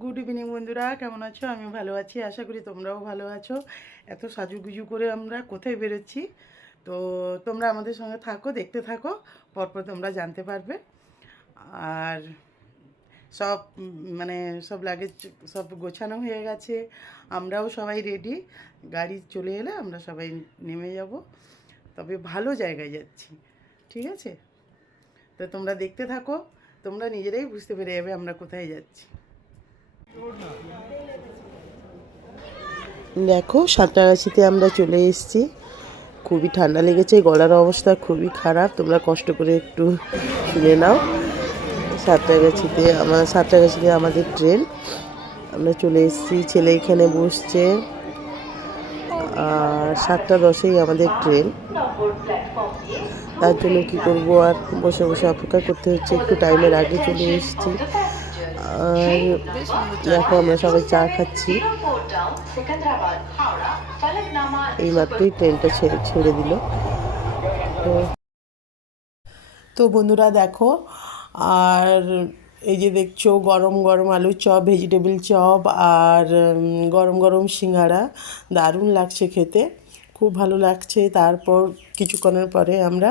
Good evening বন্ধুরা, কেমন আছো? আমি ভালো আছি, আশা করি তোমরাও ভালো আছো। এত সাজুগুজু করে আমরা কোথায় বেরোচ্ছি, তো তোমরা আমাদের সঙ্গে থাকো, দেখতে থাকো, পরপর তোমরা জানতে পারবে। আর সব মানে সব লাগেজ সব গোছানো হয়ে গেছে, আমরাও সবাই রেডি। গাড়ি চলে এলে আমরা সবাই নেমে যাব, তবে ভালো জায়গায় যাচ্ছি, ঠিক আছে? তো তোমরা দেখতে থাকো, তোমরা নিজেরাই বুঝতে পেরে যাবে আমরা কোথায় যাচ্ছি। দেখো, সাঁতরাগাছিতে আমরা চলে এসেছি। খুবই ঠান্ডা লেগেছে, গলার অবস্থা খুবই খারাপ, তোমরা কষ্ট করে একটু শুনে নাও। সাঁতরাগাছিতে আমাদের ট্রেন, আমরা চলে এসেছি। ছেলে এখানে বসছে, আর 7:10 আমাদের ট্রেন। তার জন্য কি করব, আর বসে বসে অপেক্ষা করতে হচ্ছে। একটু টাইমের আগে চলে এসেছি। আর দেখো, আমরা সবাই চা খাচ্ছি। এই মাত্রই ট্রেনটা ছেড়ে দিল। তো বন্ধুরা দেখো, আর এই যে দেখছো গরম গরম আলুর চপ, ভেজিটেবল চপ, আর গরম গরম সিঙ্গারা, দারুণ লাগছে খেতে, খুব ভালো লাগছে। তারপর কিছুক্ষণের পরে আমরা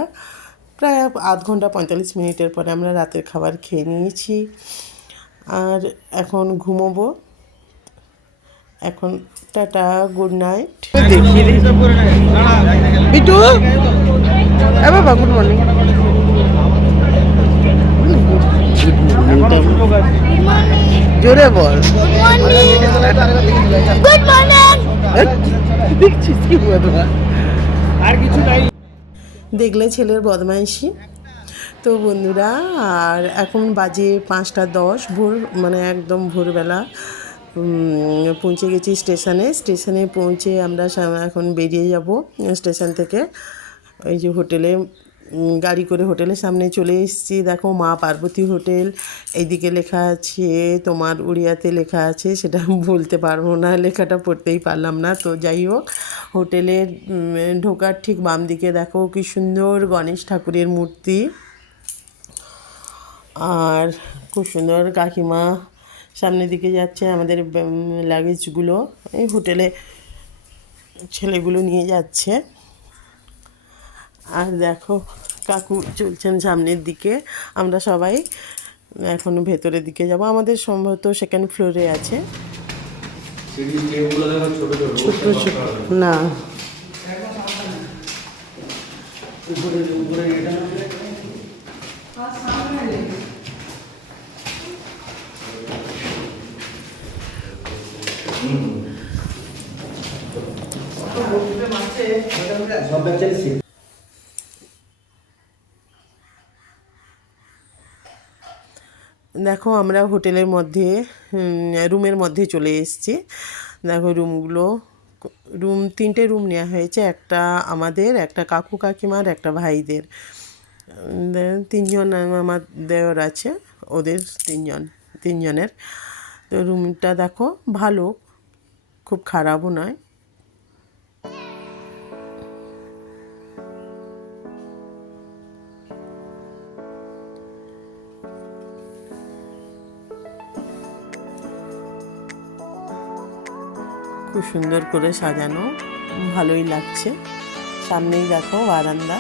প্রায় আধ ঘন্টা 45 মিনিটের পরে আমরা রাতের খাবার খেয়ে নিয়েছি। আর এখন ঘুমোবো। এখন টাটা, গুড নাইট। বিটু, বাবা গুড মর্নিং। জোরে বল, গুড মর্নিং। দেখছিস কি আর কিছু নাই, দেখলে ছেলের বদমাইশি। তো বন্ধুরা, আর এখন বাজে 5:10 ভোর, মানে একদম ভোরবেলা। পৌঁছে গেছি স্টেশনে পৌঁছে আমরা এখন বেরিয়ে যাব স্টেশন থেকে। এই যে হোটেলে, গাড়ি করে হোটেলের সামনে চলে এসেছি। দেখো, মা পার্বতী হোটেল এইদিকে লেখা আছে, তোমার উড়িয়াতে লেখা আছে, সেটা বলতে পারবো না, লেখাটা পড়তেই পারলাম না। তো যাই হোক, হোটেলের ঢোকার ঠিক বাম দিকে দেখো কি সুন্দর গণেশ ঠাকুরের মূর্তি, আর খুব সুন্দর কাকিমা সামনের দিকে যাচ্ছে। আমাদের লাগেজগুলো এই হোটেলে ছেলেগুলো নিয়ে যাচ্ছে। আর দেখো, কাকু চলছেন সামনের দিকে। আমরা সবাই এখন ভেতরের দিকে যাব, আমাদের সম্ভবত সেকেন্ড ফ্লোরে আছে। ছোট ছোট না, দেখো আমরা হোটেলের মধ্যে রুমের মধ্যে চলে এসেছি। দেখো রুম 3টে রুম নেওয়া হয়েছে, একটা আমাদের, একটা কাকু কাকিমার, একটা ভাইদের। 3জন আমার দেওর আছে, ওদের তিনজনের। তো রুমটা দেখো ভালো, খুব খারাপও নয়। খুব সুন্দর করে সাজানো, ভালোই লাগছে। সামনেই দেখো বারান্দা।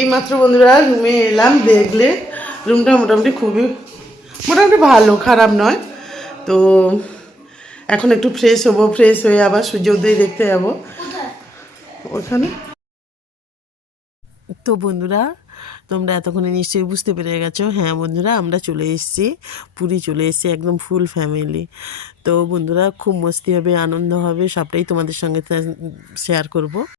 এইমাত্র বন্ধুরা রুমে এলাম, দেখলে রুমটা মোটামুটি ভালো, খারাপ নয়। তো এখন একটু ফ্রেশ হবো, ফ্রেশ হয়ে আবার সূর্যোদয় দেখতে যাবো ওখানে। তো বন্ধুরা, তোমরা এতক্ষণে নিশ্চয়ই বুঝতে পেরে গেছো। হ্যাঁ বন্ধুরা, আমরা চলে এসেছি, পুরী চলে এসেছি, একদম ফুল ফ্যামিলি। তো বন্ধুরা, খুব মস্তি হবে, আনন্দ হবে, সবটাই তোমাদের সঙ্গে শেয়ার করব।